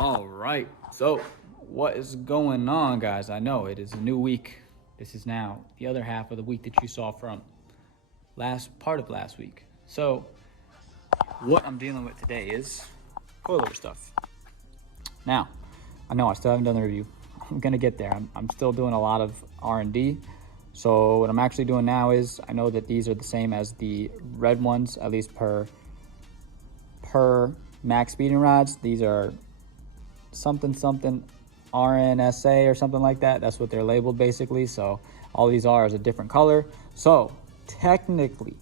All right, so what is going on, guys? I know it is a new week. This is now the other half of the week that you saw from last week. So what I'm dealing with today is coilover stuff. Now, I know I still haven't done the review. I'm gonna get there. I'm still doing a lot of R&D. So what I'm actually doing now is, I know that these are the same as the red ones, at least per Maxpeedingrods. These are something RNSA or something like that. That's what they're labeled basically. So all these are is a different color. So technically,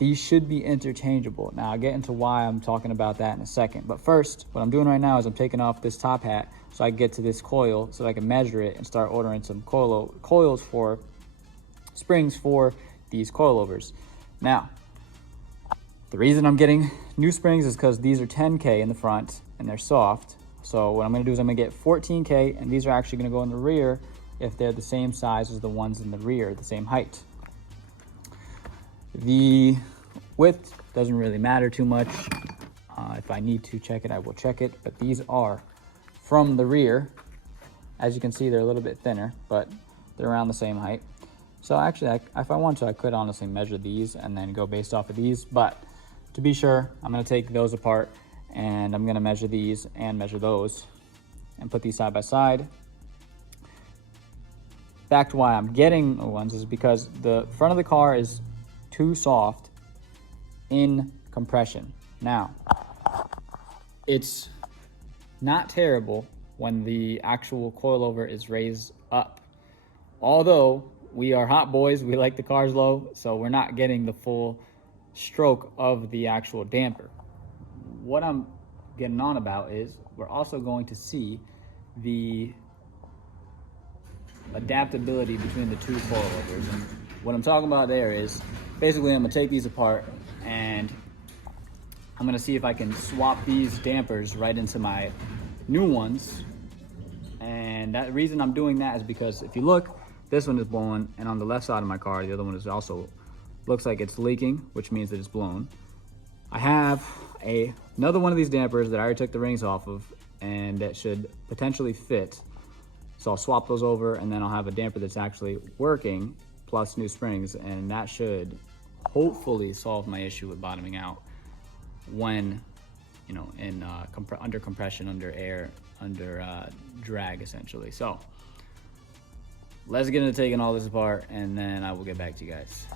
these should be interchangeable. Now I'll get into why I'm talking about that in a second. But first, what I'm doing right now is I'm taking off this top hat so I can get to this coil so I can measure it and start ordering some coils for springs for these coilovers. Now, the reason I'm getting new springs is because these are 10K in the front and they're soft. So what I'm gonna do is I'm gonna get 14K, and these are actually gonna go in the rear if they're the same size as the ones in the rear, the same height. The width doesn't really matter too much. If I need to check it, I will check it, but these are from the rear. As you can see, they're a little bit thinner, but they're around the same height. So actually, if I want to, I could honestly measure these and then go based off of these, but to be sure, I'm gonna take those apart and I'm gonna measure these and measure those and put these side by side. Back to why I'm getting the ones is because the front of the car is too soft in compression. Now, it's not terrible when the actual coilover is raised up. Although we are hot boys, we like the cars low, so we're not getting the full stroke of the actual damper. What I'm getting on about is we're also going to see the adaptability between the two coilovers. And what I'm talking about there is basically I'm gonna take these apart and I'm gonna see if I can swap these dampers right into my new ones. And that reason I'm doing that is because if you look, this one is blowing, and on the left side of my car, the other one is also looks like it's leaking, which means that it's blown. I have another one of these dampers that I already took the rings off of, and that should potentially fit. So I'll swap those over, and then I'll have a damper that's actually working, plus new springs, and that should hopefully solve my issue with bottoming out when, you know, in under compression, under air, under drag, essentially. So let's get into taking all this apart, and then I will get back to you guys.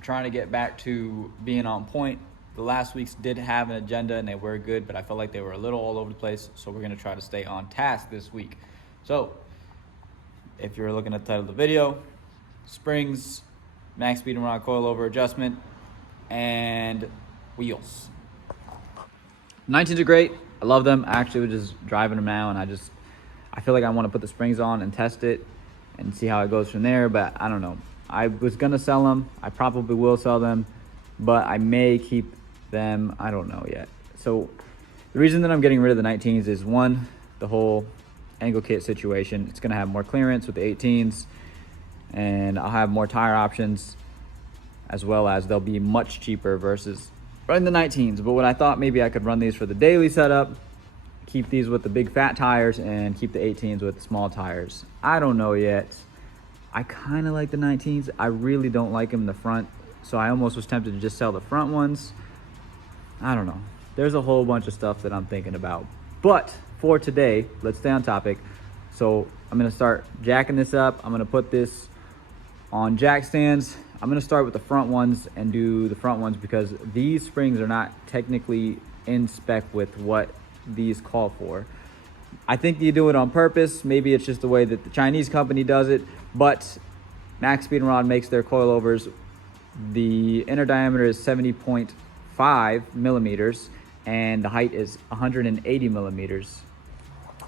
Trying to get back to being on point. The last weeks did have an agenda and they were good, but I felt like they were a little all over the place, so we're gonna try to stay on task this week. So if you're looking at the title of the video, springs, Maxpeedingrod coilover adjustment, and wheels. 19s are great, I love them. I actually was just driving them now, and I feel like I want to put the springs on and test it and see how it goes from there, but I don't know. I was gonna sell them, I probably will sell them, but I may keep them, I don't know yet. So the reason that I'm getting rid of the 19s is, one, the whole angle kit situation. It's gonna have more clearance with the 18s, and I'll have more tire options, as well as they'll be much cheaper versus running the 19s. But what I thought, maybe I could run these for the daily setup, keep these with the big fat tires, and keep the 18s with the small tires. I don't know yet. I kind of like the 19s. I really don't like them in the front, so I almost was tempted to just sell the front ones. I don't know. There's a whole bunch of stuff that I'm thinking about. But for today, let's stay on topic. So I'm gonna start jacking this up. I'm gonna put this on jack stands. I'm gonna start with the front ones and do the front ones because these springs are not technically in spec with what these call for. I think you do it on purpose. Maybe it's just the way that the Chinese company does it, but Maxpeedingrod makes their coilovers. The inner diameter is 70.5 millimeters and the height is 180 millimeters.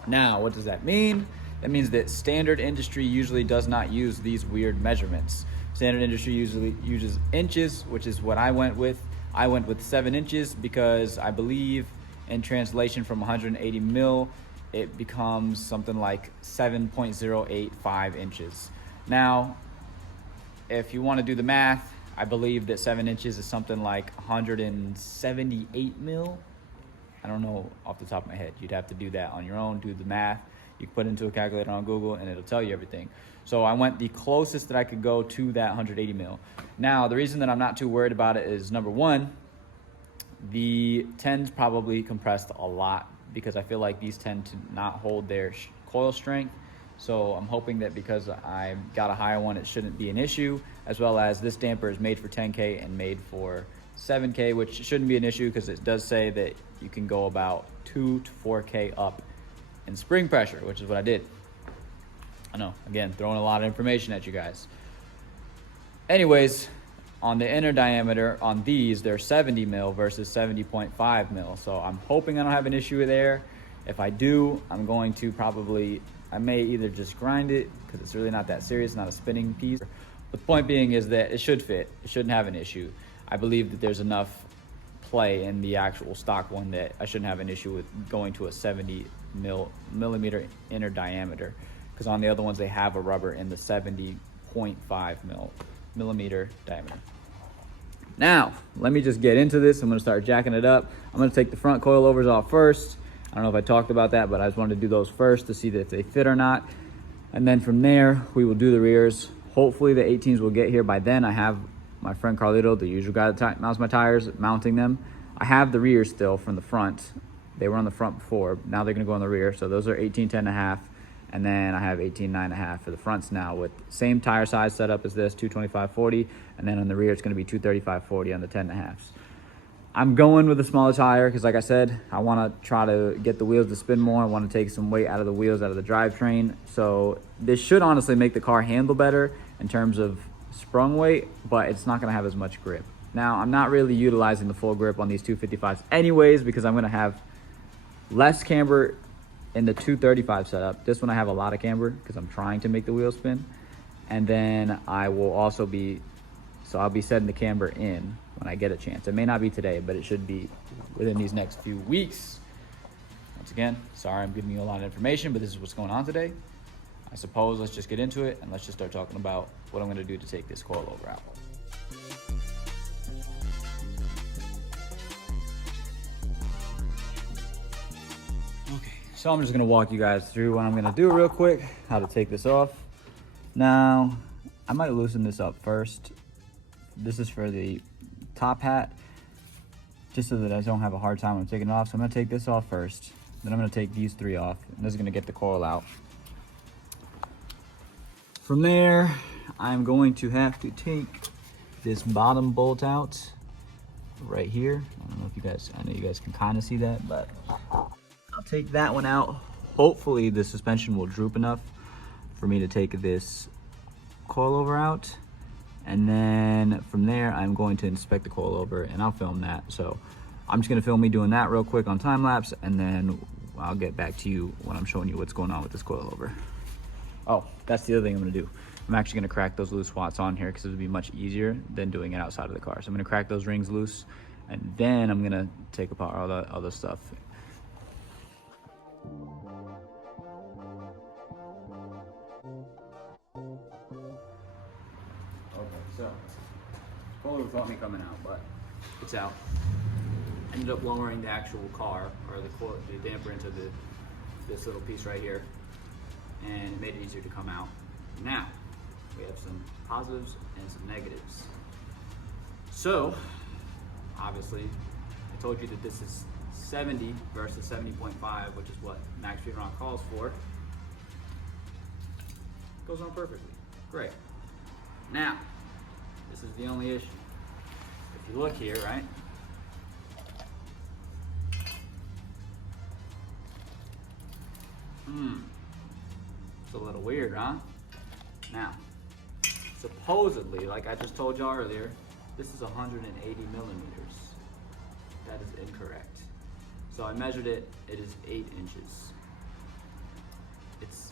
Now, what does that mean? That means that standard industry usually does not use these weird measurements. Standard industry usually uses inches, which is what I went with. I went with 7 inches because I believe In translation, from 180 mil, it becomes something like 7.085 inches. Now, if you want to do the math, I believe that 7 inches is something like 178 mil. I don't know off the top of my head. You'd have to do that on your own, do the math. You can put it into a calculator on Google and it'll tell you everything. So I went the closest that I could go to that 180 mil. Now, the reason that I'm not too worried about it is, number one, the 10s probably compressed a lot because I feel like these tend to not hold their coil strength. So I'm hoping that because I got a higher one, it shouldn't be an issue, as well as this damper is made for 10K and made for 7K, which shouldn't be an issue because it does say that you can go about 2 to 4K up in spring pressure, which is what I did. I know, again, throwing a lot of information at you guys. Anyways, on the inner diameter on these, they're 70 mil versus 70.5 mil. So I'm hoping I don't have an issue there. If I do, I'm going to probably, I may either just grind it because it's really not that serious, not a spinning piece. But the point being is that it should fit. It shouldn't have an issue. I believe that there's enough play in the actual stock one that I shouldn't have an issue with going to a 70 millimeter inner diameter, because on the other ones they have a rubber in the 70.5 millimeter diameter. Now, let me just get into this. I'm going to start jacking it up. I'm going to take the front coilovers off first. I don't know if I talked about that, but I just wanted to do those first to see if they fit or not. And then from there, we will do the rears. Hopefully the 18s will get here by then. I have my friend Carlito, the usual guy that mounts my tires, mounting them. I have the rears still from the front. They were on the front before. Now they're going to go on the rear. So those are 18 10.5. And then I have 18 9.5 for the fronts now with same tire size setup as this, 225/40. And then on the rear, it's going to be 235/40 on the 10.5s. I'm going with a smaller tire because, like I said, I want to try to get the wheels to spin more. I want to take some weight out of the wheels, out of the drivetrain. So this should honestly make the car handle better in terms of sprung weight, but it's not going to have as much grip. Now, I'm not really utilizing the full grip on these 255s anyways because I'm going to have less camber in the 235 setup. This one I have a lot of camber because I'm trying to make the wheel spin. And then I will also be, so I'll be setting the camber in when I get a chance. It may not be today, but it should be within these next few weeks. Once again, sorry I'm giving you a lot of information, but this is what's going on today. I suppose let's just get into it and let's just start talking about what I'm going to do to take this coilover out. Okay, so I'm just going to walk you guys through what I'm going to do real quick, how to take this off. Now, I might loosen this up first. This is for the top hat, just so that I don't have a hard time when taking it off. So I'm going to take this off first. Then I'm going to take these three off. And this is going to get the coil out. From there, I'm going to have to take this bottom bolt out right here. I don't know if you guys, I know you guys can kind of see that, but I'll take that one out. Hopefully the suspension will droop enough for me to take this coilover out. And then from there, I'm going to inspect the coilover and I'll film that. So I'm just gonna film me doing that real quick on time lapse, and then I'll get back to you when I'm showing you what's going on with this coilover. Oh, that's the other thing I'm gonna do. I'm actually gonna crack those loose watts on here because it would be much easier than doing it outside of the car. So I'm gonna crack those rings loose, and then I'm gonna take apart all the other stuff. So, coilover fought me coming out, but it's out. Ended up lowering the actual car, or the damper into this little piece right here, and it made it easier to come out. Now, we have some positives and some negatives. So, obviously, I told you that this is 70 versus 70.5, which is what Maxpeedingrods calls for. Goes on perfectly. Great. Now, this is the only issue. If you look here, right? It's a little weird, huh? Now, supposedly, like I just told y'all earlier, this is 180 millimeters. That is incorrect. So I measured it, it is 8 inches. It's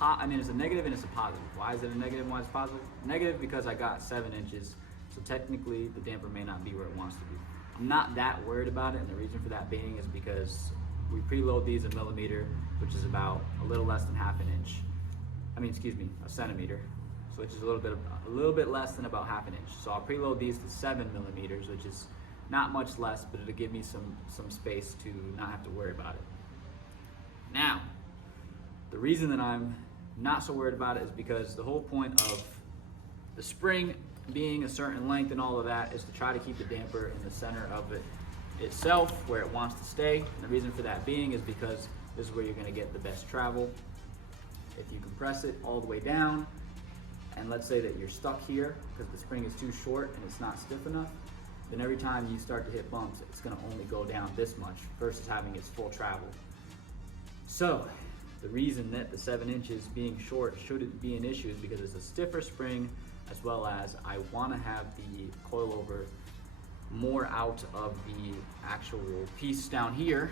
it's a negative and it's a positive. Why is it a negative and why is it positive? Negative because I got 7 inches, so technically the damper may not be where it wants to be. I'm not that worried about it, and the reason for that being is because we preload these a millimeter, which is about a little less than half an inch. A centimeter, so which is a little bit less than about half an inch. So I'll preload these to 7 millimeters, which is not much less, but it'll give me some space to not have to worry about it. Now, the reason that I'm not so worried about it is because the whole point of the spring being a certain length and all of that is to try to keep the damper in the center of it itself where it wants to stay. And the reason for that being is because this is where you're going to get the best travel. If you compress it all the way down, and let's say that you're stuck here because the spring is too short and it's not stiff enough, then every time you start to hit bumps, it's going to only go down this much versus having its full travel. So the reason that the 7 inches being short shouldn't be an issue is because it's a stiffer spring, as well as I want to have the coilover more out of the actual piece down here.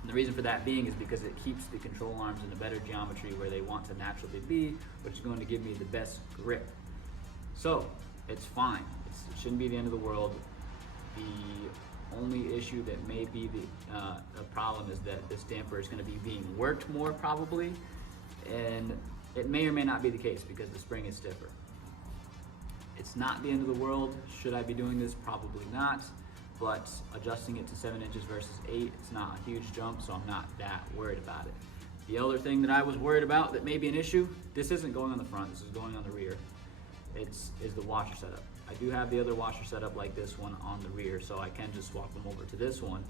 And the reason for that being is because it keeps the control arms in a better geometry where they want to naturally be, which is going to give me the best grip. So it's fine. It shouldn't be the end of the world. The only issue that may be the problem is that this damper is going to be being worked more probably, and it may or may not be the case because the spring is stiffer. It's not the end of the world. Should I be doing this? Probably not. But adjusting it to 7 inches versus 8, it's not a huge jump, so I'm not that worried about it. The other thing that I was worried about that may be an issue, this isn't going on the front, this is going on the rear, is the washer setup. I do have the other washer setup like this one on the rear, so I can just swap them over to this one,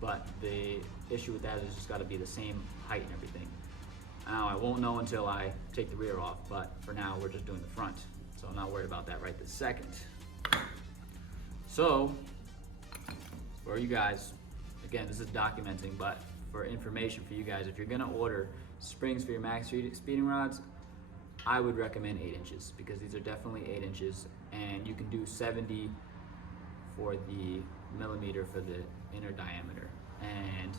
but the issue with that is just got to be the same height and everything. Now, I won't know until I take the rear off, but for now, we're just doing the front, so I'm not worried about that right this second. So, for you guys, again, this is documenting, but for information for you guys, if you're gonna order springs for your Maxpeedingrods, I would recommend 8 inches because these are definitely 8 inches, and you can do 70 for the millimeter for the inner diameter. And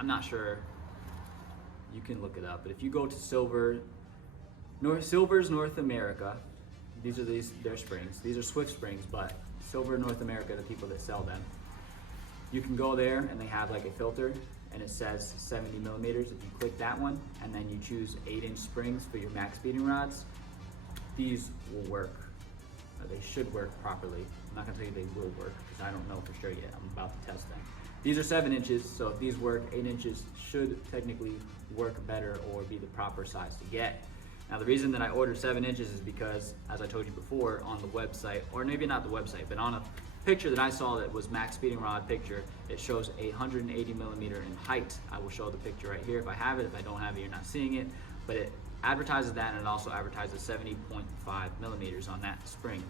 I'm not sure, you can look it up, but if you go to Silver's North America, these are their springs. These are Swift springs, but Silver North America, the people that sell them. You can go there and they have like a filter and it says 70 millimeters. If you click that one and then you choose 8-inch springs for your Maxpeedingrods, these will work. They should work properly. I'm not gonna tell you they will work because I don't know for sure yet. I'm about to test them. These are 7 inches, so if these work, 8 inches should technically work better or be the proper size to get. Now the reason that I ordered 7 inches is because, as I told you before, on the website, or maybe not the website, but on a picture that I saw that was Maxpeedingrod picture, it shows 180 millimeter in height. I will show the picture right here if I have it. If I don't have it, you're not seeing it. But it advertises that, and it also advertises 70.5 millimeters on that spring.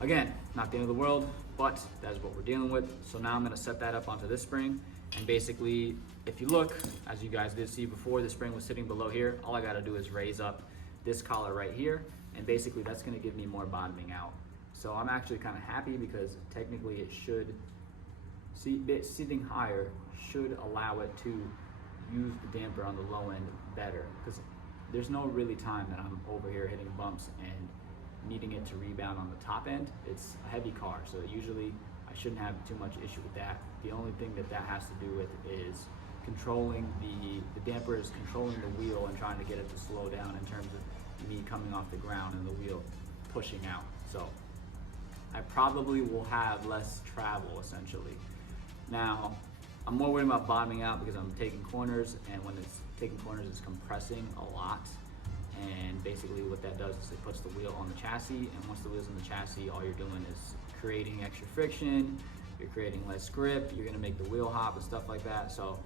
Again, not the end of the world, but that is what we're dealing with. So now I'm gonna set that up onto this spring, and basically, if you look, as you guys did see before, the spring was sitting below here. All I gotta do is raise up this collar right here, and basically that's gonna give me more bottoming out. So I'm actually kind of happy because technically it should, sitting higher should allow it to use the damper on the low end better, because there's no really time that I'm over here hitting bumps and needing it to rebound on the top end. It's a heavy car, so usually I shouldn't have too much issue with that. The only thing that has to do with is controlling the damper is controlling the wheel and trying to get it to slow down in terms of me coming off the ground and the wheel pushing out. So I probably will have less travel essentially. Now, I'm more worried about bottoming out because I'm taking corners, and when it's taking corners, it's compressing a lot. And basically what that does is it puts the wheel on the chassis, and once the wheel's on the chassis, all you're doing is creating extra friction, you're creating less grip, you're gonna make the wheel hop and stuff like that. So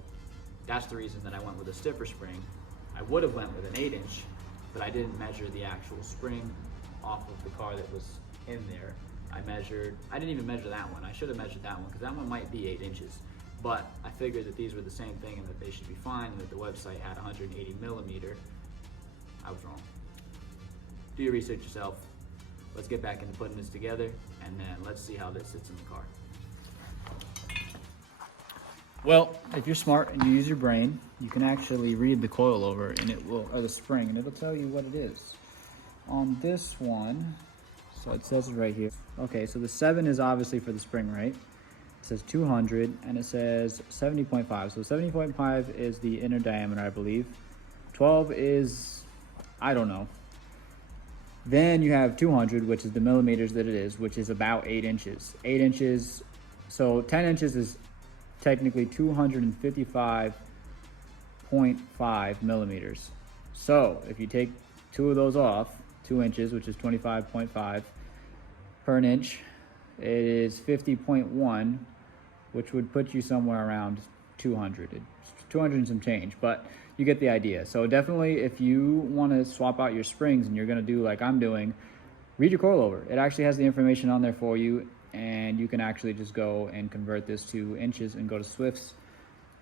that's the reason that I went with a stiffer spring. I would have went with an 8-inch, but I didn't measure the actual spring off of the car that was in there. I didn't even measure that one. I should have measured that one because that one might be 8 inches. But I figured that these were the same thing and that they should be fine, and that the website had 180 millimeter. I was wrong. Do your research yourself. Let's get back into putting this together, and then let's see how this sits in the car. Well, if you're smart and you use your brain, you can actually read the coilover, and it will, or the spring, and it'll tell you what it is. On this one, So it says it right here. Okay, so the 7 is obviously for the spring, right? It says 200 and it says 70.5. So 70.5 is the inner diameter, I believe. 12 is, I don't know. Then you have 200, which is the millimeters that it is, which is about 8 inches. 8 inches, so 10 inches is technically 255.5 millimeters. So if you take 2 of those off, 2 inches, which is 25.5 per an inch, it is 50.1, which would put you somewhere around 200. It's 200 and some change, but you get the idea. So definitely, if you want to swap out your springs and you're going to do like I'm doing, read your coilover. It actually has the information on there for you, and you can actually just go and convert this to inches and go to Swift's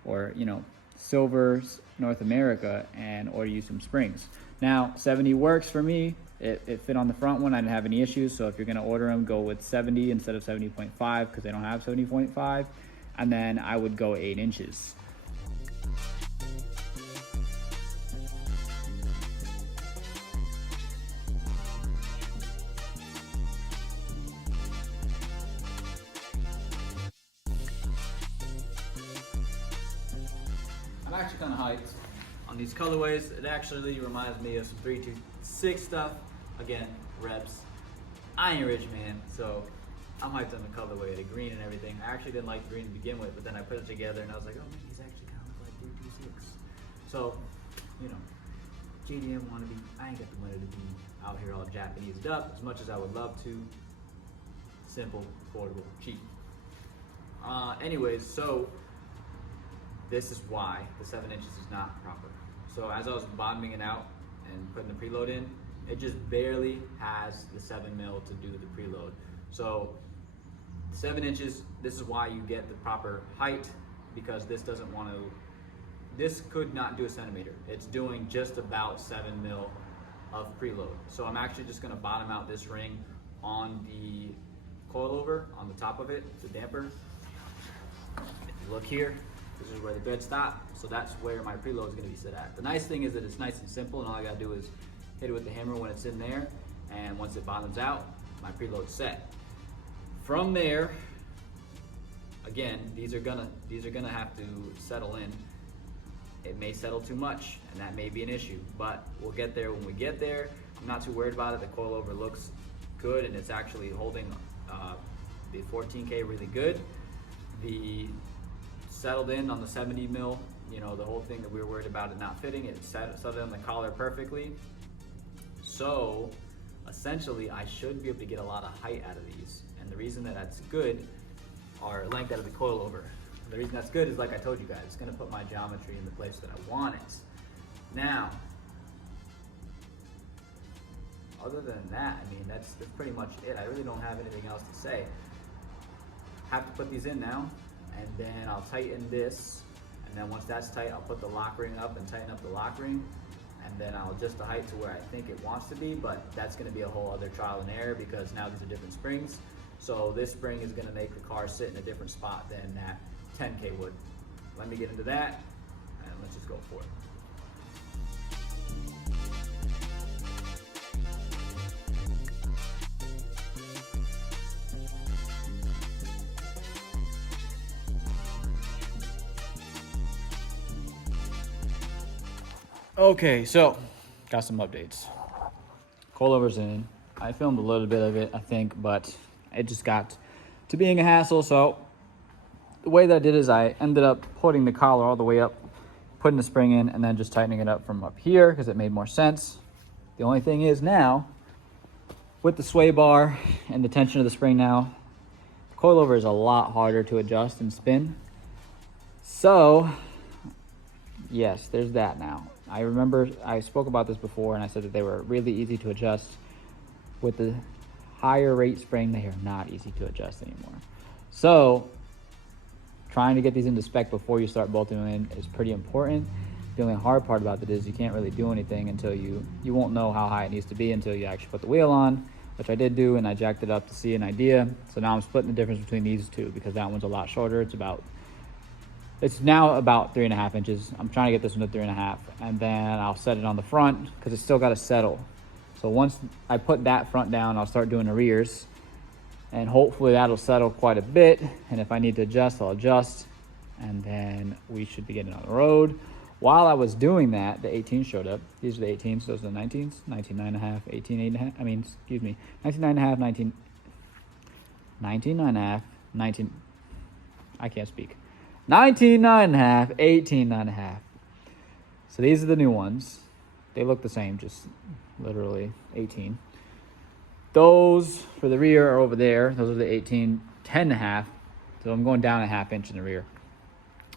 or, you know, Silver's North America and order you some springs. Now, 70 works for me. It fit on the front one. I didn't have any issues. So if you're going to order them, go with 70 instead of 70.5 because they don't have 70.5. And then I would go 8 inches. I'm actually kind of hyped on these colorways. It actually reminds me of some 326 stuff. Again, reps. I ain't rich, man, so I'm hyped on the colorway, the green and everything. I actually didn't like the green to begin with, but then I put it together and I was like, oh man, he's actually kind of like 326. So, you know, JDM wannabe. I ain't got the money to be out here all Japanesed up as much as I would love to. Simple, affordable, cheap. Anyways, so this is why the 7 inches is not proper. So as I was bottoming it out and putting the preload in, it just barely has the 7 mil to do the preload. So 7 inches, this is why you get the proper height, because this doesn't want to, this could not do a centimeter. It's doing just about 7 mil of preload. So I'm actually just gonna bottom out this ring on the coilover, on the top of it, the damper. If you look here, this is where the bed stops, so that's where my preload is going to be set at. The nice thing is that it's nice and simple, and all I got to do is hit it with the hammer when it's in there, and once it bottoms out, my preload's set. From there, again, these are gonna have to settle in. It may settle too much, and that may be an issue, but we'll get there when we get there. I'm not too worried about it. The coilover looks good, and it's actually holding the 14K really good. The settled in on the 70 mil, you know, the whole thing that we were worried about it not fitting, it settled in the collar perfectly. So essentially I should be able to get a lot of height out of these, and the reason that that's good, or length out of the coilover. The reason that's good is, like I told you guys, it's going to put my geometry in the place that I want it. Now, other than that, I mean, that's pretty much it. I really don't have anything else to say. Have to put these in now, and then I'll tighten this, and then once that's tight, I'll put the lock ring up and tighten up the lock ring, and then I'll adjust the height to where I think it wants to be, but that's going to be a whole other trial and error because now these are different springs. So this spring is going to make the car sit in a different spot than that 10K would. Let me get into that, and let's just go for it. Okay, so got some updates. Coilover's in. I filmed a little bit of it, I think, but it just got to being a hassle. So the way that I did is I ended up putting the collar all the way up, putting the spring in, and then just tightening it up from up here because it made more sense. The only thing is now, with the sway bar and the tension of the spring now, the coilover is a lot harder to adjust and spin. So yes, there's that now. I remember I spoke about this before and I said that they were really easy to adjust. With the higher rate spring, they are not easy to adjust anymore. So trying to get these into spec before you start bolting them in is pretty important. The only hard part about it is you can't really do anything until you won't know how high it needs to be until you actually put the wheel on, which I did do, and I jacked it up to see an idea. So now I'm splitting the difference between these two because that one's a lot shorter. It's now about 3.5 inches. I'm trying to get this one to 3.5, and then I'll set it on the front because it's still got to settle. So once I put that front down, I'll start doing the rears, and hopefully that'll settle quite a bit. And if I need to adjust, I'll adjust, and then we should be getting on the road. While I was doing that, the 18s showed up. These are the 18s, those are the 19s, 19.5, 18.8.5, I mean, excuse me, 19.5, 19.5, 19, I can't speak. 19.5, 18.5. So these are the new ones. They look the same, just literally 18. Those for the rear are over there. Those are the 18, 10.5. So I'm going down a ½ inch in the rear,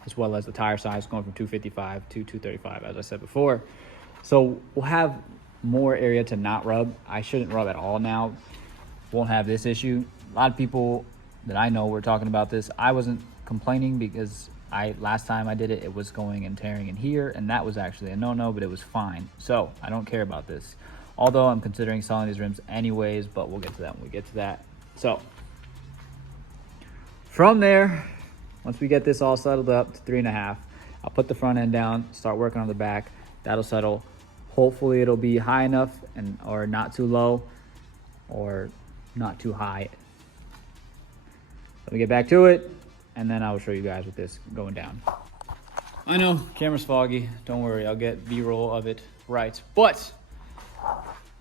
as well as the tire size going from 255 to 235, as I said before. So we'll have more area to not rub. I shouldn't rub at all now. Won't have this issue. A lot of people that I know were talking about this. I wasn't complaining because last time I did it, it was going and tearing in here, and that was actually a no-no, but it was fine. So I don't care about this. Although I'm considering selling these rims anyways, but we'll get to that when we get to that. So from there, once we get this all settled up to 3.5, I'll put the front end down, start working on the back. That'll settle. Hopefully it'll be high enough or not too low or not too high. Let me get back to it, and then I will show you guys with this going down. I know, camera's foggy. Don't worry, I'll get B-roll of it right. But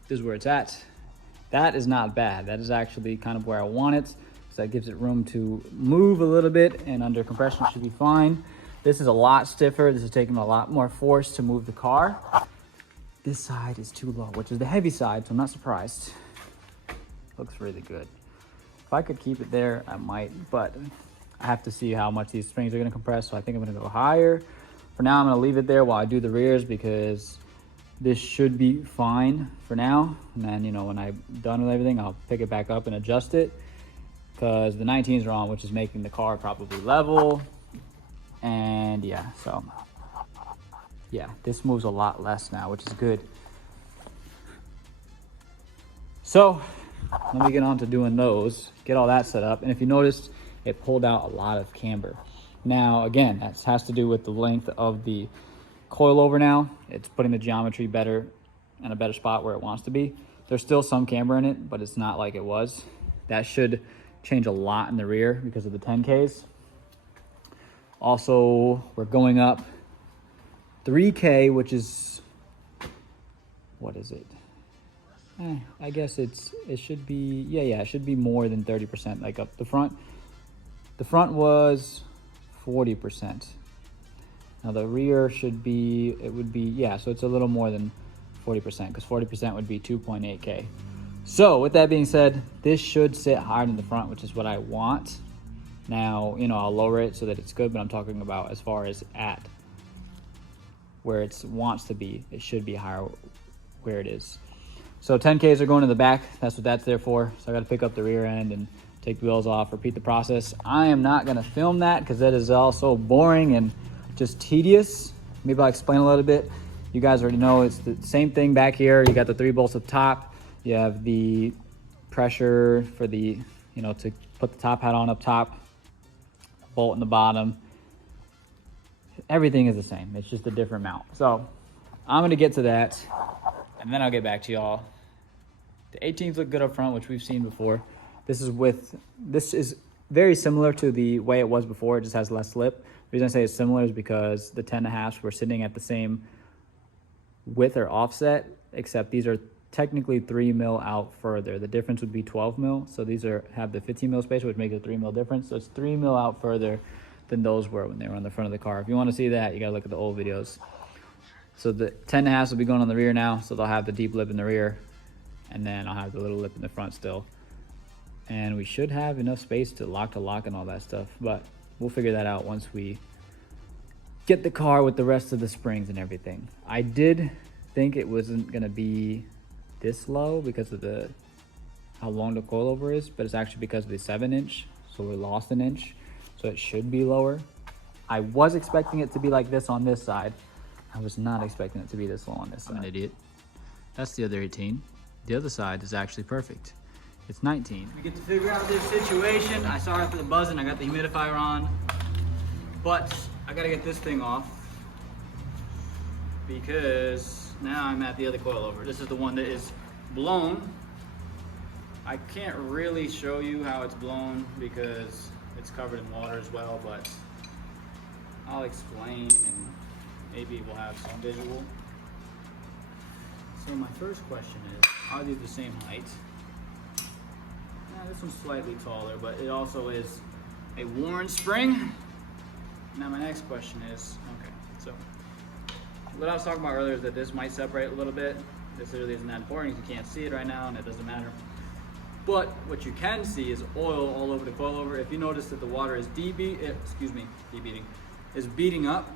this is where it's at. That is not bad. That is actually kind of where I want it. So that gives it room to move a little bit, and under compression should be fine. This is a lot stiffer. This is taking a lot more force to move the car. This side is too low, which is the heavy side, so I'm not surprised. Looks really good. If I could keep it there, I might, but I have to see how much these springs are gonna compress, so I think I'm gonna go higher. For now, I'm gonna leave it there while I do the rears because this should be fine for now. And then, you know, when I'm done with everything, I'll pick it back up and adjust it, because the 19s are on, which is making the car probably level. And yeah, so yeah, this moves a lot less now, which is good. So let me get on to doing those, get all that set up. And if you noticed, it pulled out a lot of camber. Now, again, that has to do with the length of the coilover now. It's putting the geometry better in a better spot where it wants to be. There's still some camber in it, but it's not like it was. That should change a lot in the rear because of the 10Ks. Also, we're going up 3K, which is, what is it? I guess it should be, yeah, it should be more than 30%, like up the front. The front was 40%. Now the rear should be, it would be, yeah, so it's a little more than 40%, because 40% would be 2.8K. So with that being said, this should sit higher in the front, which is what I want. Now, you know, I'll lower it so that it's good, but I'm talking about as far as at where it wants to be. It should be higher where it is. So 10Ks are going to the back. That's what that's there for. So I got to pick up the rear end and take the wheels off, repeat the process. I am not going to film that because that is all so boring and just tedious. Maybe I'll explain a little bit. You guys already know it's the same thing back here. You got the 3 bolts up top. You have the pressure for the, you know, to put the top hat on up top, bolt in the bottom. Everything is the same. It's just a different mount. So I'm going to get to that, and then I'll get back to y'all. The 18s look good up front, which we've seen before. This is very similar to the way it was before. It just has less slip. The reason I say it's similar is because the 10.5s were sitting at the same width or offset, except these are technically 3 mil out further. The difference would be 12 mil. So these have the 15 mil space, which makes a 3 mil difference. So it's 3 mil out further than those were when they were on the front of the car. If you want to see that, you got to look at the old videos. So the 10.5s will be going on the rear now. So they'll have the deep lip in the rear, and then I'll have the little lip in the front still. And we should have enough space to lock and all that stuff, but we'll figure that out once we get the car with the rest of the springs and everything. I did think it wasn't going to be this low because of how long the coilover is, but it's actually because of the 7-inch, so we lost an inch, so it should be lower. I was expecting it to be like this on this side. I was not expecting it to be this low on this side. I'm an idiot. That's the other 18. The other side is actually perfect. It's 19. We get to figure out this situation. I saw after the buzzing, I got the humidifier on, but I gotta get this thing off because now I'm at the other coilover. This is the one that is blown. I can't really show you how it's blown because it's covered in water as well, but I'll explain and maybe we'll have some visual. So my first question is, are these the same height? This one's slightly taller, but it also is a worn spring. Now my next question is, okay, so what I was talking about earlier is that this might separate a little bit. This really isn't that important because you can't see it right now and it doesn't matter. But what you can see is oil all over the coilover. If you notice that the water is beating up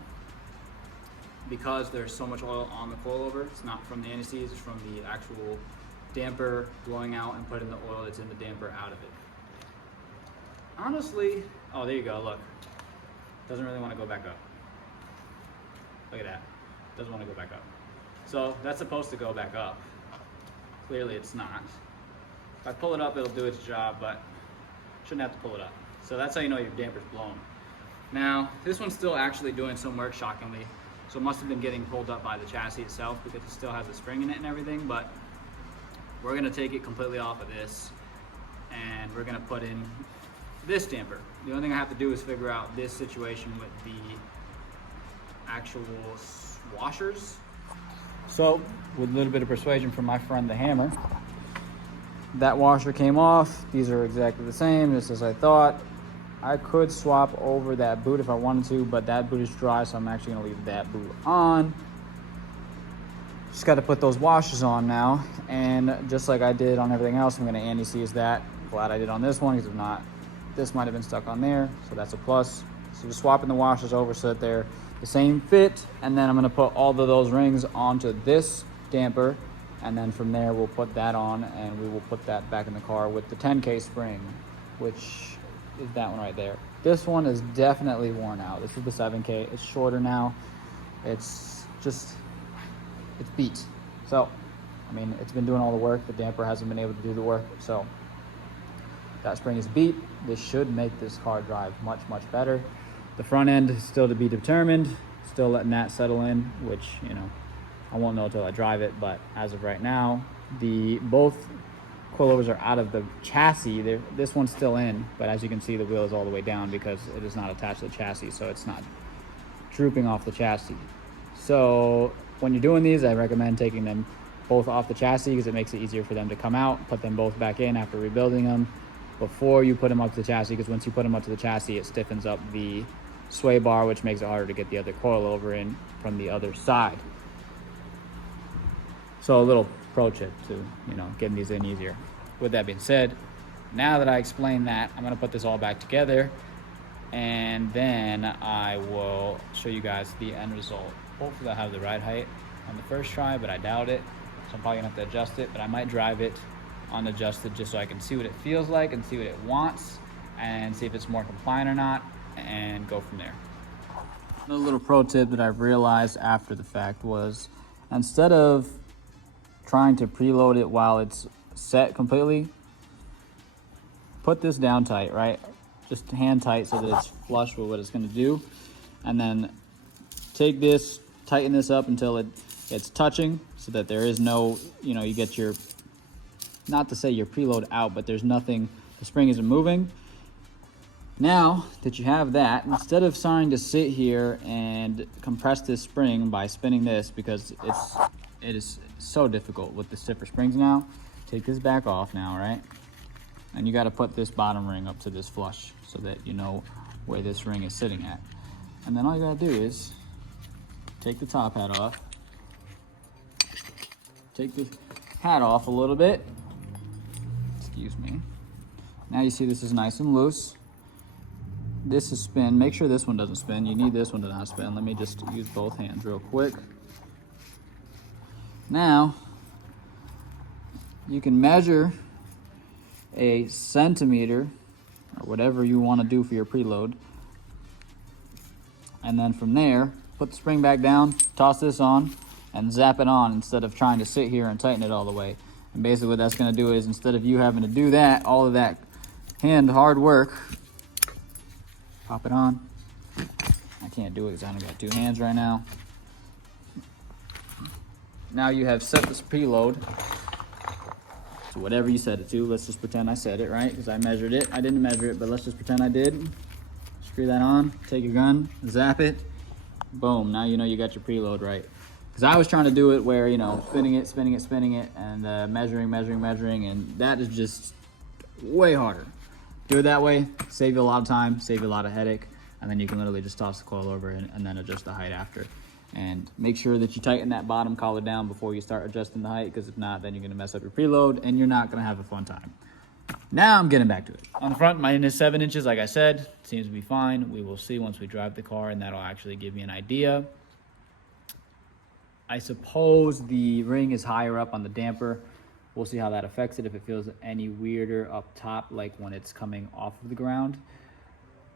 because there's so much oil on the coilover. It's not from the anti-seize, it's from the actual damper blowing out and putting the oil that's in the damper out of it. Honestly, oh, there you go, look. Doesn't really want to go back up. Look at that. Doesn't want to go back up. So that's supposed to go back up. Clearly it's not. If I pull it up, it'll do its job, but shouldn't have to pull it up. So that's how you know your damper's blown. Now, this one's still actually doing some work, shockingly. So it must have been getting pulled up by the chassis itself because it still has a spring in it and everything, but we're gonna take it completely off of this and we're gonna put in this damper. The only thing I have to do is figure out this situation with the actual washers. So with a little bit of persuasion from my friend the hammer, that washer came off. These are exactly the same, just as I thought. I could swap over that boot if I wanted to, but that boot is dry, so I'm actually gonna leave that boot on. Just got to put those washers on now, and just like I did on everything else, I'm gonna anti-seize that. Glad I did on this one, because if not, this might have been stuck on there, so that's a plus. So just swapping the washers over so that they're the same fit, and then I'm gonna put all of those rings onto this damper, and then from there we'll put that on, and we will put that back in the car with the 10K spring, which is that one right there. This one is definitely worn out. This is the 7K. It's shorter now. It's beat. So, I mean, it's been doing all the work. The damper hasn't been able to do the work. So, that spring is beat. This should make this car drive much, much better. The front end is still to be determined. Still letting that settle in, which, you know, I won't know until I drive it. But as of right now, both coilovers are out of the chassis. This one's still in, but as you can see, the wheel is all the way down because it is not attached to the chassis, so it's not drooping off the chassis. So when you're doing these, I recommend taking them both off the chassis because it makes it easier for them to come out. Put them both back in after rebuilding them before you put them up to the chassis, because once you put them up to the chassis, it stiffens up the sway bar, which makes it harder to get the other coilover in from the other side. So a little pro tip to, you know, getting these in easier. With that being said, now that I explained that, I'm gonna put this all back together and then I will show you guys the end result. Hopefully I'll have the right height on the first try, but I doubt it. So I'm probably gonna have to adjust it, but I might drive it unadjusted just so I can see what it feels like and see what it wants and see if it's more compliant or not and go from there. Another little pro tip that I've realized after the fact was, instead of trying to preload it while it's set completely, put this down tight, right? Just hand tight so that it's flush with what it's gonna do. And then take this, tighten this up until it's touching so that there is no, you know, you get your, not to say your preload out, but there's nothing, the spring isn't moving. Now that you have that, instead of starting to sit here and compress this spring by spinning this, because it is so difficult with the stiffer springs now, take this back off now, right? And you got to put this bottom ring up to this flush so that you know where this ring is sitting at. And then all you got to do is take the top hat off, take the hat off a little bit, excuse me. Now you see this is nice and loose. This is spin. Make sure this one doesn't spin. You need this one to not spin. Let me just use both hands real quick. Now, you can measure a centimeter or whatever you want to do for your preload. And then from there, put the spring back down, toss this on, and zap it on instead of trying to sit here and tighten it all the way. And basically what that's going to do is, instead of you having to do that, all of that hand hard work, pop it on. I can't do it because I only got two hands right now. Now you have set this preload to whatever you set it to. Let's just pretend I said it, right? Because I measured it. I didn't measure it, but let's just pretend I did. Screw that on, take your gun, zap it, boom. Now you know you got your preload right. Because I was trying to do it where, you know, spinning it, and measuring, and that is just way harder. Do it that way, save you a lot of time, save you a lot of headache, and then you can literally just toss the coil over and then adjust the height after. And make sure that you tighten that bottom collar down before you start adjusting the height, because if not, then you're gonna mess up your preload and you're not gonna have a fun time. Now I'm getting back to it. On the front, mine is 7 inches, like I said, seems to be fine. We will see once we drive the car, and that'll actually give me an idea. I suppose the ring is higher up on the damper. We'll see how that affects it, if it feels any weirder up top, like when it's coming off of the ground.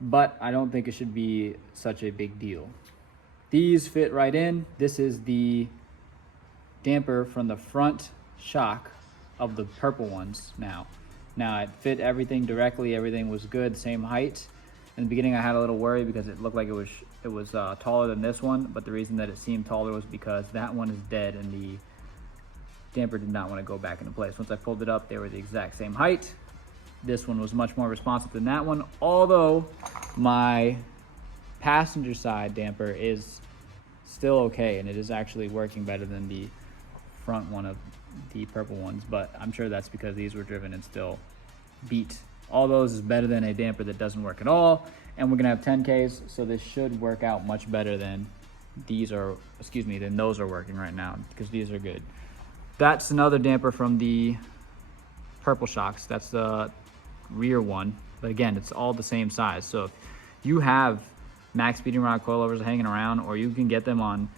But I don't think it should be such a big deal. These fit right in. This is the damper from the front shock of the purple ones now. Now it fit everything directly, everything was good, same height. In the beginning I had a little worry because it looked like it was taller than this one, but the reason that it seemed taller was because that one is dead and the damper did not want to go back into place. Once I pulled it up, they were the exact same height. This one was much more responsive than that one, although my passenger side damper is still okay, and it is actually working better than the front one of the purple ones, but I'm sure that's because these were driven and still beat. All those is better than a damper that doesn't work at all, and we're gonna have 10Ks, so this should work out much better than than those are working right now, because these are good. That's another damper from the purple shocks. That's the rear one, but again, it's all the same size. So if you have Maxpeedingrods Coilovers hanging around, or you can get them on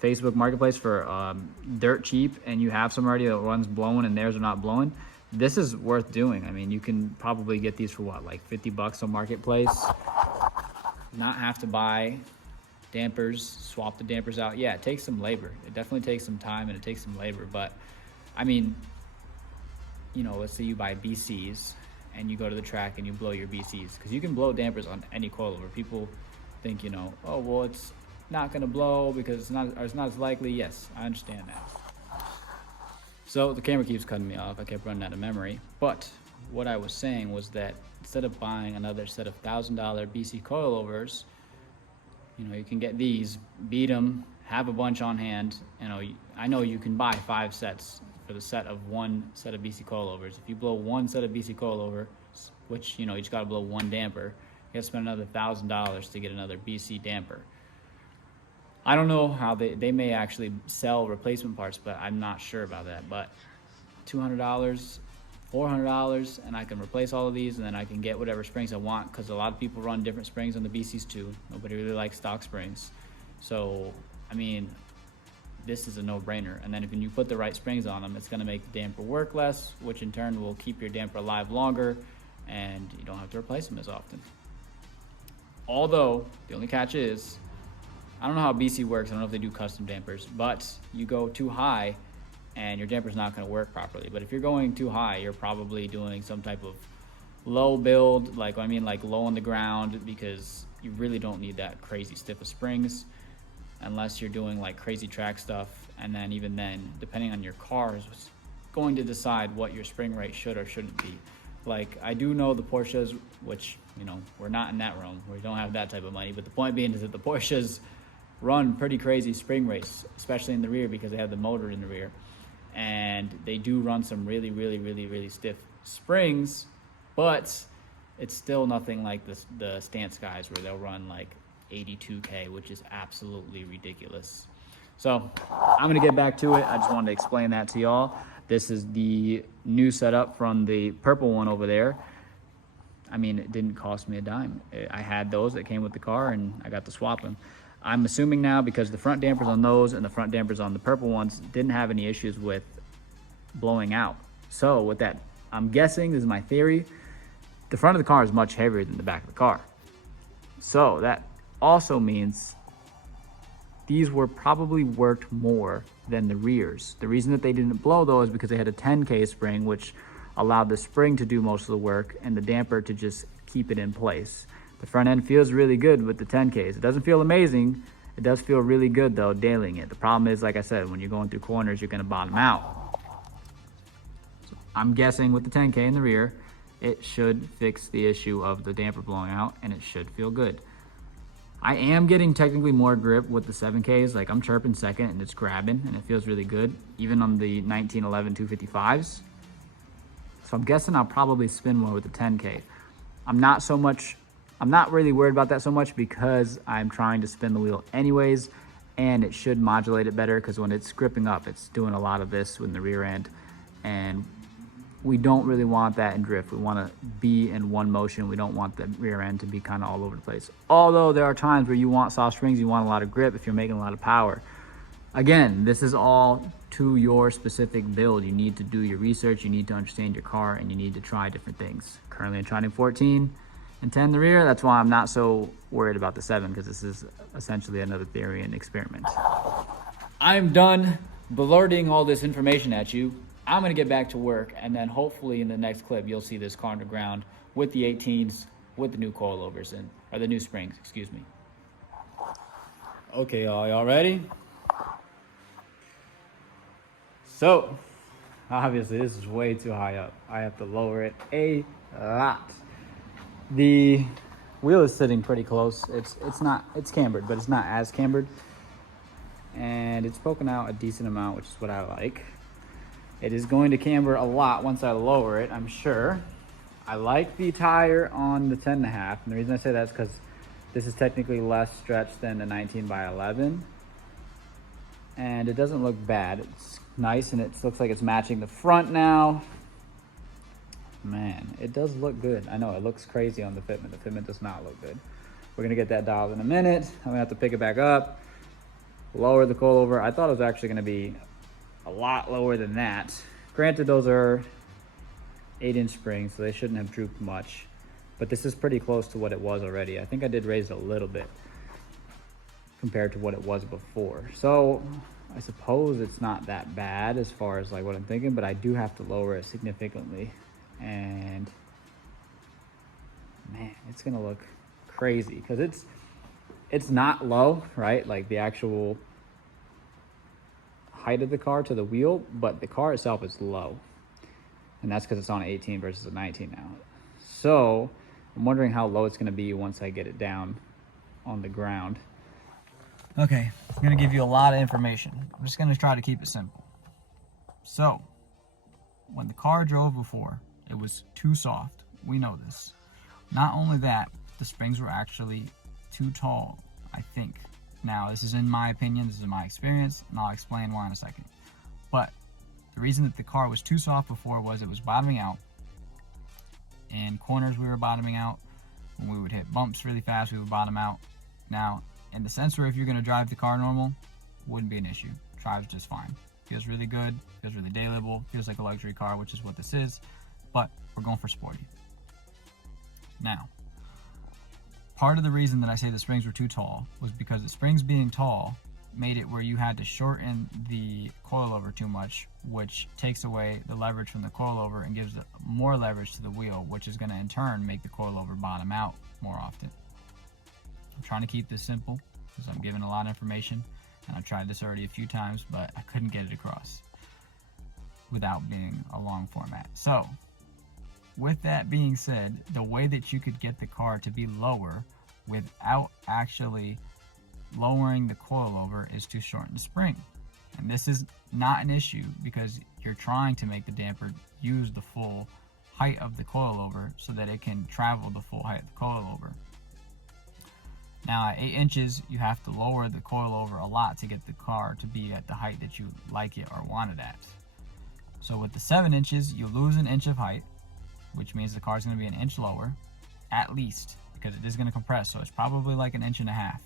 Facebook Marketplace for dirt cheap, and you have some already that one's blowing and theirs are not blowing, this is worth doing. I mean, you can probably get these for what, like 50 bucks on Marketplace, not have to buy dampers, swap the dampers out. Yeah, it takes some labor. It definitely takes some time and it takes some labor, but I mean, you know, let's say you buy BCs and you go to the track and you blow your BCs, because you can blow dampers on any coilover. People think, you know, oh, well, it's not going to blow because it's not as likely. Yes, I understand that. So the camera keeps cutting me off. I kept running out of memory. But what I was saying was that instead of buying another set of $1,000 BC coilovers, you know, you can get these, beat them, have a bunch on hand. You know, I know you can buy 5 sets for the set of 1 set of BC coilovers. If you blow 1 set of BC coilovers, which, you know, you just got to blow 1 damper, you have to spend another $1,000 to get another BC damper. I don't know how they may actually sell replacement parts, but I'm not sure about that. But $200, $400, and I can replace all of these, and then I can get whatever springs I want, because a lot of people run different springs on the BCs too. Nobody really likes stock springs. So, I mean, this is a no-brainer. And then if you put the right springs on them, it's going to make the damper work less, which in turn will keep your damper alive longer, and you don't have to replace them as often. Although, the only catch is, I don't know how BC works. I don't know if they do custom dampers, but you go too high and your damper's not going to work properly. But if you're going too high, you're probably doing some type of low build, like low on the ground, because you really don't need that crazy stiff of springs unless you're doing like crazy track stuff. And then even then, depending on your car, is going to decide what your spring rate should or shouldn't be. Like, I do know the Porsches, which, you know, we're not in that realm. We don't have that type of money. But the point being is that the Porsches run pretty crazy spring rates, especially in the rear, because they have the motor in the rear. And they do run some really stiff springs, but it's still nothing like the stance guys where they'll run like 82K, which is absolutely ridiculous. So I'm gonna get back to it. I just wanted to explain that to y'all. This is the new setup from the purple one over there. I mean, it didn't cost me a dime. I had those that came with the car and I got to swap them. I'm assuming now, because the front dampers on those and the front dampers on the purple ones didn't have any issues with blowing out. So with that, I'm guessing, this is my theory, the front of the car is much heavier than the back of the car. So that also means these were probably worked more than the rears. The reason that they didn't blow though is because they had a 10K spring, which allowed the spring to do most of the work and the damper to just keep it in place. The front end feels really good with the 10Ks. It doesn't feel amazing. It does feel really good though, dailying it. The problem is, like I said, when you're going through corners, you're gonna bottom out. I'm guessing with the 10K in the rear, it should fix the issue of the damper blowing out, and it should feel good. I am getting technically more grip with the 7Ks. Like, I'm chirping second and it's grabbing and it feels really good, even on the 1911 255s. So I'm guessing I'll probably spin more with the 10K. I'm not really worried about that so much because I'm trying to spin the wheel anyways, and it should modulate it better because when it's gripping up, it's doing a lot of this in the rear end, and we don't really want that in drift. We want to be in one motion. We don't want the rear end to be kind of all over the place. Although there are times where you want soft springs, you want a lot of grip if you're making a lot of power. Again, this is all to your specific build. You need to do your research, you need to understand your car, and you need to try different things. Currently I'm trying 14 and 10 in the rear. That's why I'm not so worried about the 7, because this is essentially another theory and experiment. I'm done blurting all this information at you. I'm gonna get back to work, and then hopefully in the next clip you'll see this car on the ground with the 18s, with the new coilovers in, or the new springs, excuse me. Okay, y'all ready? So, obviously this is way too high up. I have to lower it a lot. The wheel is sitting pretty close. It's cambered, but it's not as cambered. And it's poking out a decent amount, which is what I like. It is going to camber a lot once I lower it, I'm sure. I like the tire on the 10.5, and the reason I say that is because this is technically less stretch than the 19x11. And it doesn't look bad. It's nice, and it looks like it's matching the front now. Man, it does look good. I know it looks crazy on the fitment. The fitment does not look good. We're gonna get that dialed in a minute. I'm gonna have to pick it back up, lower the coilover. I thought it was actually gonna be a lot lower than that. Granted, those are 8-inch springs, so they shouldn't have drooped much, but this is pretty close to what it was already. I think I did raise it a little bit compared to what it was before. So I suppose it's not that bad as far as like what I'm thinking, but I do have to lower it significantly. And man, it's gonna look crazy because it's not low, right? Like the actual height of the car to the wheel, but the car itself is low, and that's because it's on an 18 versus a 19 now. So I'm wondering how low it's going to be once I get it down on the ground. Okay, I'm going to give you a lot of information. I'm just going to try to keep it simple. So when the car drove before, it was too soft. We know this. Not only that, the springs were actually too tall, I think. Now, this is in my opinion, this is my experience, and I'll explain why in a second. But the reason that the car was too soft before was it was bottoming out. In corners, we were bottoming out. When we would hit bumps really fast, we would bottom out. Now, in the sense where if you're going to drive the car normal, wouldn't be an issue. Drives just fine. Feels really good, feels really day-livable, feels like a luxury car, which is what this is. But we're going for sporty. Now, part of the reason that I say the springs were too tall was because the springs being tall made it where you had to shorten the coilover too much, which takes away the leverage from the coilover and gives more leverage to the wheel, which is going to in turn make the coilover bottom out more often. I'm trying to keep this simple because I'm giving a lot of information, and I've tried this already a few times, but I couldn't get it across without being a long format. So with that being said, the way that you could get the car to be lower without actually lowering the coilover is to shorten the spring. And this is not an issue because you're trying to make the damper use the full height of the coilover so that it can travel the full height of the coilover. Now at 8 inches, you have to lower the coilover a lot to get the car to be at the height that you like it or want it at. So with the 7 inches, you lose an inch of height, which means the car is going to be an inch lower, at least, because it is going to compress, so it's probably like an inch and a half.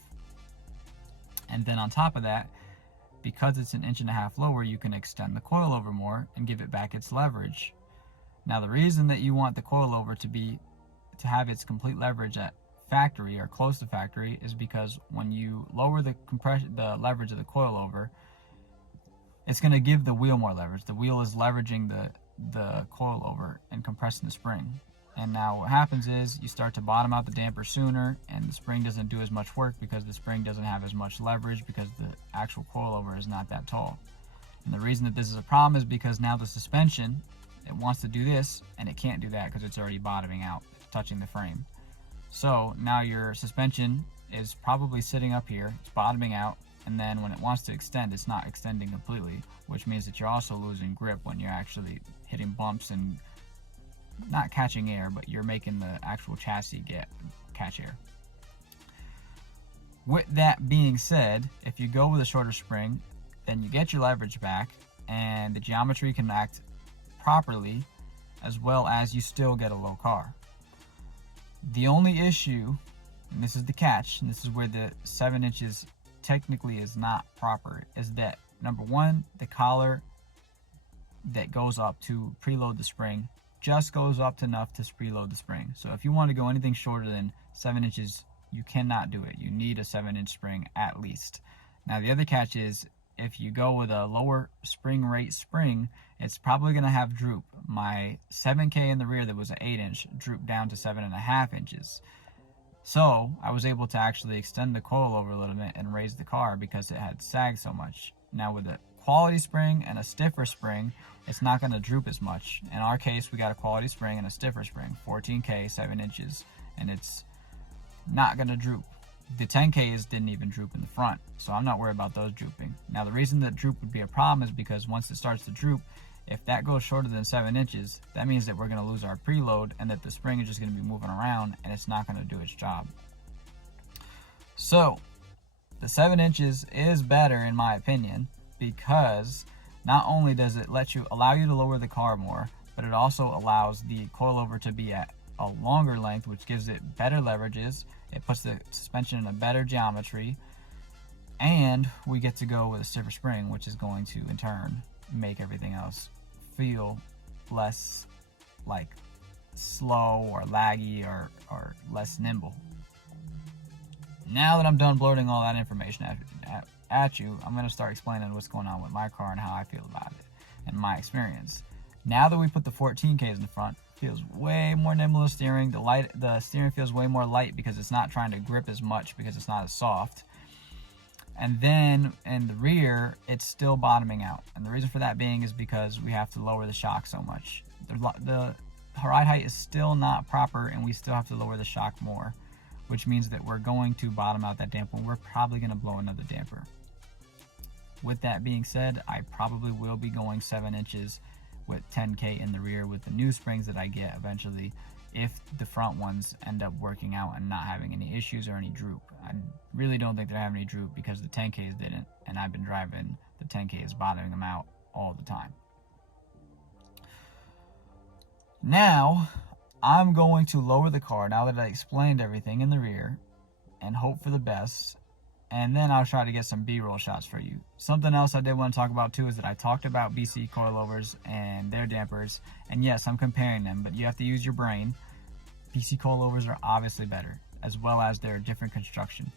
And then on top of that, because it's an inch and a half lower, you can extend the coilover more and give it back its leverage. Now the reason that you want the coilover to have its complete leverage at factory or close to factory is because when you lower the leverage of the coilover, it's going to give the wheel more leverage. The wheel is leveraging the coilover and compressing the spring. And now what happens is you start to bottom out the damper sooner, and the spring doesn't do as much work because the spring doesn't have as much leverage because the actual coilover is not that tall. And the reason that this is a problem is because now the suspension it wants to do this, and it can't do that because it's already bottoming out, touching the frame. So now your suspension is probably sitting up here, it's bottoming out, and then when it wants to extend, it's not extending completely, which means that you're also losing grip when you're actually hitting bumps and not catching air, but you're making the actual chassis catch air. With that being said, if you go with a shorter spring, then you get your leverage back and the geometry can act properly, as well as you still get a low car. The only issue, and this is the catch, and this is where the 7 inches technically is not proper, is that number one, the collar that goes up to preload the spring just goes up to enough to preload the spring. So if you want to go anything shorter than 7 inches, you cannot do it. You need a 7-inch spring at least. Now the other catch is, if you go with a lower spring rate spring, it's probably going to have droop. My 7K in the rear that was an 8-inch drooped down to 7.5 inches. So I was able to actually extend the coilover a little bit and raise the car because it had sagged so much. Now with a quality spring and a stiffer spring, it's not going to droop as much. In our case, we got a quality spring and a stiffer spring, 14K, 7 inches, and it's not going to droop. The 10Ks didn't even droop in the front, so I'm not worried about those drooping. Now the reason that droop would be a problem is because once it starts to droop, if that goes shorter than 7 inches, that means that we're going to lose our preload and that the spring is just going to be moving around and it's not going to do its job. So the 7 inches is better in my opinion, because not only does it allow you to lower the car more, but it also allows the coilover to be at a longer length, which gives it better leverages. It puts the suspension in a better geometry, and we get to go with a stiffer spring, which is going to in turn make everything else feel less like slow or laggy or less nimble. Now that I'm done blurting all that information at you, I'm going to start explaining what's going on with my car and how I feel about it and my experience. Now that we put the 14Ks in the front, it feels way more nimble in steering. The steering feels way more light because it's not trying to grip as much because it's not as soft. And then in the rear, it's still bottoming out. And the reason for that being is because we have to lower the shock so much. The ride height is still not proper, and we still have to lower the shock more, which means that we're going to bottom out that damper. We're probably going to blow another damper. With that being said, I probably will be going 7 inches with 10K in the rear with the new springs that I get eventually, if the front ones end up working out and not having any issues or any droop. I really don't think they're having any droop because the 10Ks didn't, and I've been driving the 10Ks bottoming them out all the time. Now I'm going to lower the car now that I explained everything in the rear and hope for the best, and then I'll try to get some B-roll shots for you. Something else I did want to talk about too is that I talked about BC Coilovers and their dampers, and yes, I'm comparing them, but you have to use your brain. BC Coilovers are obviously better, as well as their different construction.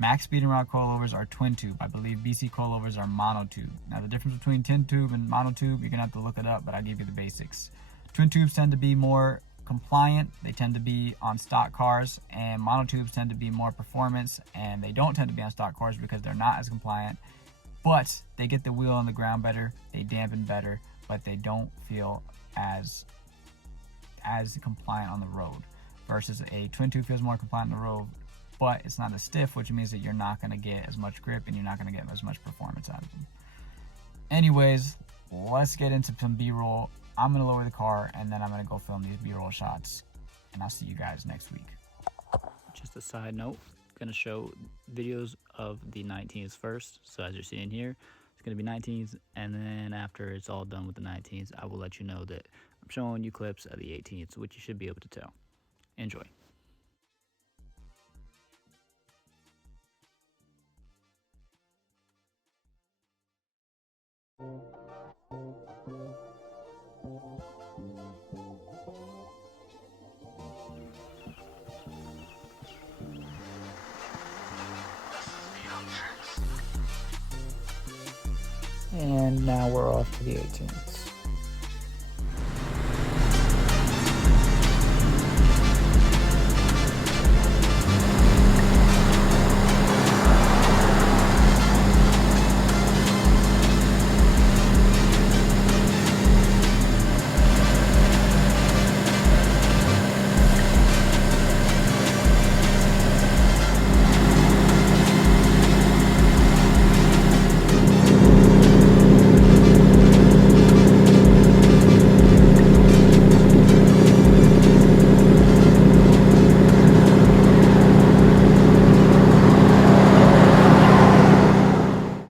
Maxpeedingrods Coilovers are twin tube. I believe BC Coilovers are monotube. Now the difference between twin tube and monotube, you're gonna have to look it up, but I'll give you the basics. Twin tubes tend to be more compliant, they tend to be on stock cars, and monotubes tend to be more performance, and they don't tend to be on stock cars because they're not as compliant, but they get the wheel on the ground better, they dampen better, but they don't feel as compliant on the road, versus a twin tube feels more compliant on the road, but it's not as stiff, which means that you're not going to get as much grip and you're not going to get as much performance out of them. Anyways, let's get into some B-roll. I'm going to lower the car, and then I'm going to go film these B-roll shots, and I'll see you guys next week. Just a side note, I'm going to show videos of the 19s first. So as you're seeing here, it's going to be 19s, and then after it's all done with the 19s, I will let you know that I'm showing you clips of the 18s, which you should be able to tell. Enjoy. And now we're off to the 18th.